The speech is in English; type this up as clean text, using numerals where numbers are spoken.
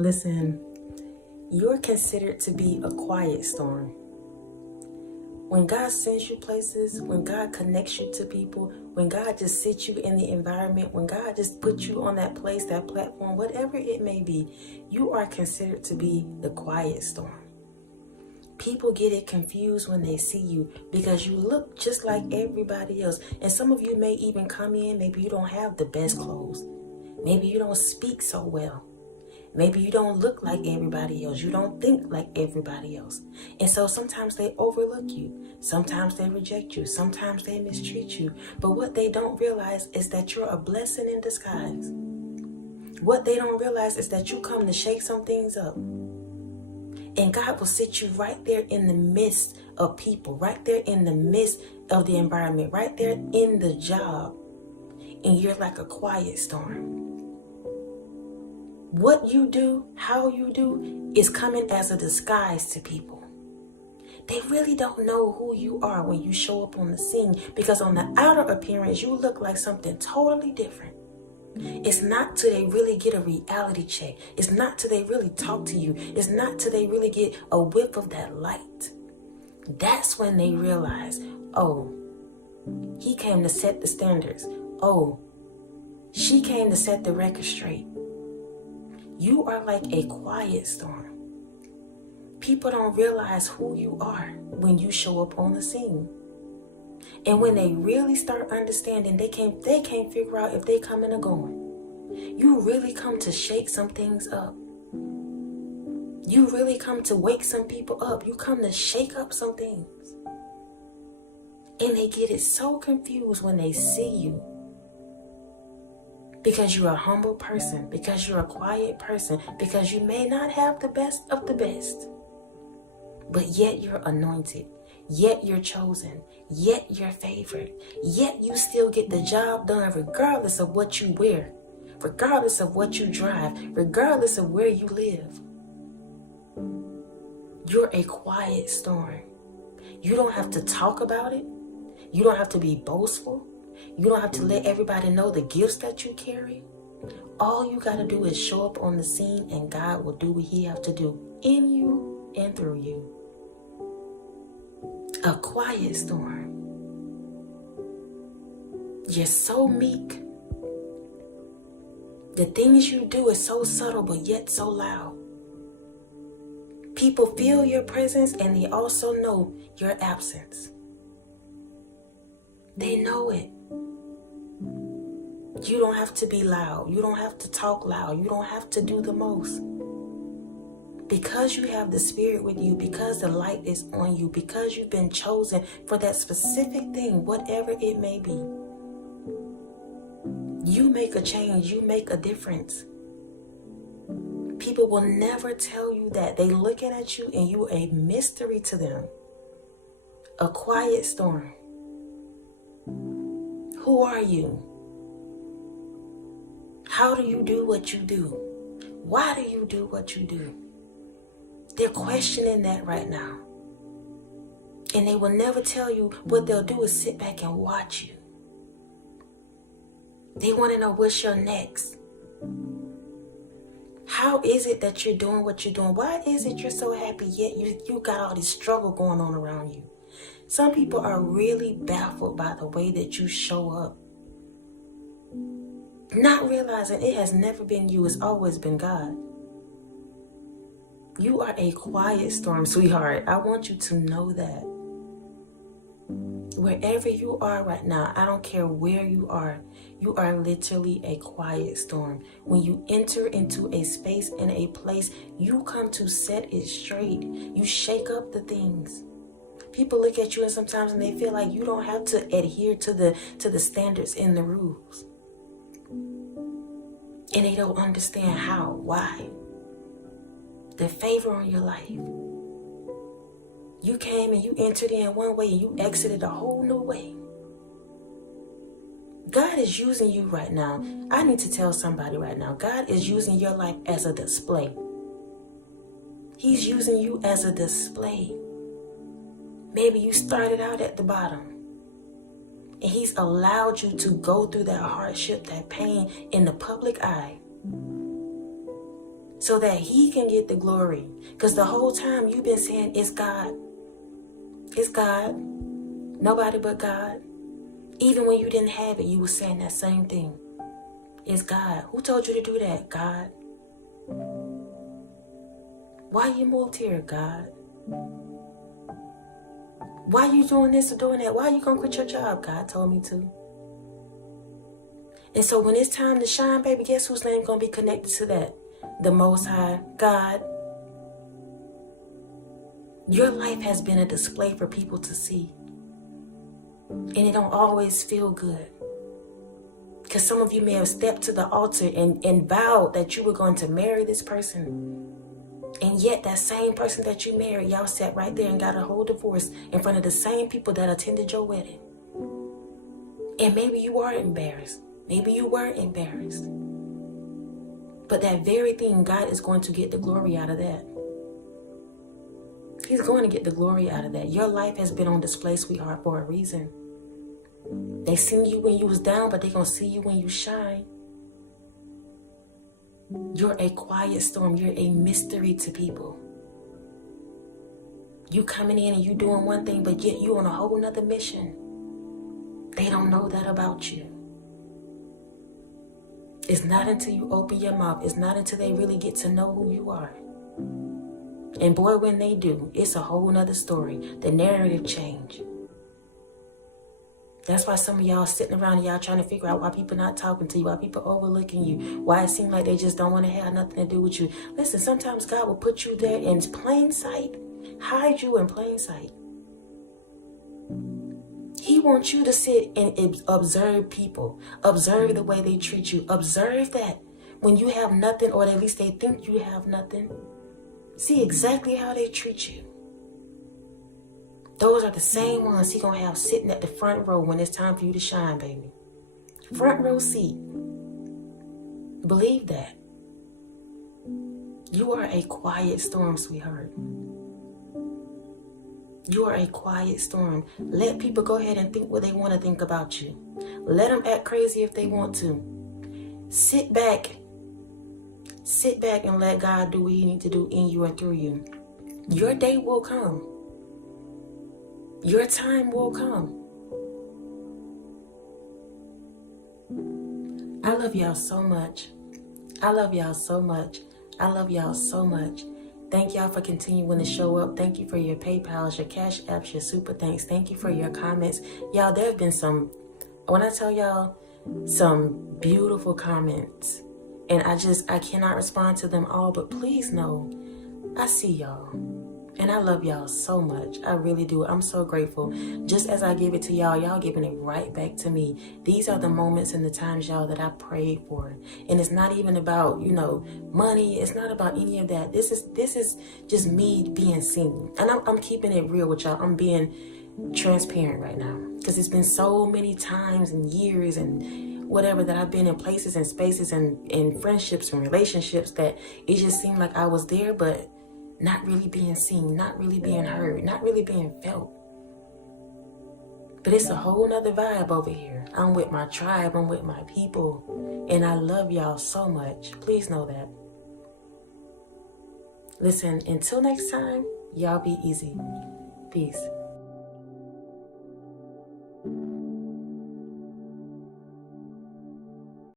Listen, you're considered to be a quiet storm. When God sends you places, when God connects you to people, when God just sits you in the environment, when God just puts you on that place, that platform, whatever it may be, you are considered to be the quiet storm. People get it confused when they see you because you look just like everybody else. And some of you may even come in, maybe you don't have the best clothes. Maybe you don't speak so well. Maybe you don't look like everybody else. You don't think like everybody else. And so sometimes they overlook you. Sometimes they reject you. Sometimes they mistreat you. But what they don't realize is that you're a blessing in disguise. What they don't realize is that you come to shake some things up. And God will sit you right there in the midst of people, right there in the midst of the environment, right there in the job. And you're like a quiet storm. What you do, how you do, is coming as a disguise to people. They really don't know who you are when you show up on the scene, because on the outer appearance, you look like something totally different. It's not till they really get a reality check. It's not till they really talk to you. It's not till they really get a whiff of that light. That's when they realize, oh, he came to set the standards. Oh, she came to set the record straight. You are like a quiet storm. People don't realize who you are when you show up on the scene. And when they really start understanding, they can't figure out if they coming or going. You really come to shake some things up. You really come to wake some people up. You come to shake up some things. And they get it so confused when they see you. Because you're a humble person, because you're a quiet person, because you may not have the best of the best, but yet you're anointed, yet you're chosen, yet you're favored, yet you still get the job done regardless of what you wear, regardless of what you drive, regardless of where you live. You're a quiet storm. You don't have to talk about it. You don't have to be boastful. You don't have to let everybody know the gifts that you carry. All you got to do is show up on the scene, and God will do what he has to do in you and through you. A quiet storm. You're so meek. The things you do is so subtle, but yet so loud. People feel your presence, and they also know your absence. They know it. You don't have to be loud. You don't have to talk loud. You don't have to do the most. Because you have the Spirit with you, because the light is on you, because you've been chosen for that specific thing, whatever it may be. You make a change. You make a difference. People will never tell you that. They looking at you and you're a mystery to them. A quiet storm. Who are you? How do you do what you do? Why do you do what you do? They're questioning that right now. And they will never tell you. What they'll do is sit back and watch you. They want to know what's your next. How is it that you're doing what you're doing? Why is it you're so happy yet you got all this struggle going on around you? Some people are really baffled by the way that you show up. Not realizing it has never been you, it's always been God. You are a quiet storm, sweetheart. I want you to know that. Wherever you are right now, I don't care where you are literally a quiet storm. When you enter into a space and a place, you come to set it straight. You shake up the things. People look at you and sometimes they feel like you don't have to adhere to the standards and the rules. And they don't understand how, why. The favor on your life. You came and you entered in one way and you exited a whole new way. God is using you right now. I need to tell somebody right now, God is using your life as a display. He's using you as a display. Maybe you started out at the bottom. And he's allowed you to go through that hardship, that pain in the public eye, so that he can get the glory. Because the whole time you've been saying, it's God. It's God. Nobody but God. Even when you didn't have it, you were saying that same thing. It's God. Who told you to do that? God. Why you moved here? God. Why you doing this or doing that? Why you gonna quit your job? God told me to. And so when it's time to shine, baby, guess whose name gonna be connected to that? The Most High, God. Your life has been a display for people to see. And it don't always feel good. Because some of you may have stepped to the altar and vowed that you were going to marry this person. And yet that same person that you married, y'all sat right there and got a whole divorce in front of the same people that attended your wedding. And maybe you are embarrassed. Maybe you were embarrassed. But that very thing, God is going to get the glory out of that. He's going to get the glory out of that. Your life has been on display, sweetheart, for a reason. They seen you when you was down, but they're going to see you when you shine. You're a quiet storm. You're a mystery to people. You coming in and you doing one thing, but yet you on a whole nother mission. They don't know that about you. It's not until you open your mouth. It's not until they really get to know who you are. And boy, when they do, it's a whole nother story. The narrative change. That's why some of y'all sitting around and y'all trying to figure out why people not talking to you, why people overlooking you, why it seems like they just don't want to have nothing to do with you. Listen, sometimes God will put you there in plain sight, hide you in plain sight. He wants you to sit and observe people, observe the way they treat you, observe that when you have nothing, or at least they think you have nothing. See exactly how they treat you. Those are the same ones He's going to have sitting at the front row when it's time for you to shine, baby. Front row seat. Believe that. You are a quiet storm, sweetheart. You are a quiet storm. Let people go ahead and think what they want to think about you. Let them act crazy if they want to. Sit back. Sit back and let God do what He needs to do in you and through you. Your day will come. Your time will come. I love y'all so much. I love y'all so much. I love y'all so much. Thank y'all for continuing to show up. Thank you for your PayPals, your Cash Apps, your Super Thanks. Thank you for your comments. Y'all, there have been some, when I tell y'all, some beautiful comments. And I cannot respond to them all, but please know, I see y'all. And I love y'all so much. I really do. I'm so grateful. Just as I give it to y'all, y'all giving it right back to me. These are the moments and the times, y'all, that I prayed for. And it's not even about, money. It's not about any of that. This is just me being seen. And I'm keeping it real with y'all. I'm being transparent right now. Because it's been so many times and years and whatever that I've been in places and spaces and friendships and relationships that it just seemed like I was there, but not really being seen, not really being heard, not really being felt. But it's a whole nother vibe over here. I'm with my tribe, I'm with my people, and I love y'all so much. Please know that. Listen, until next time, y'all be easy. Peace.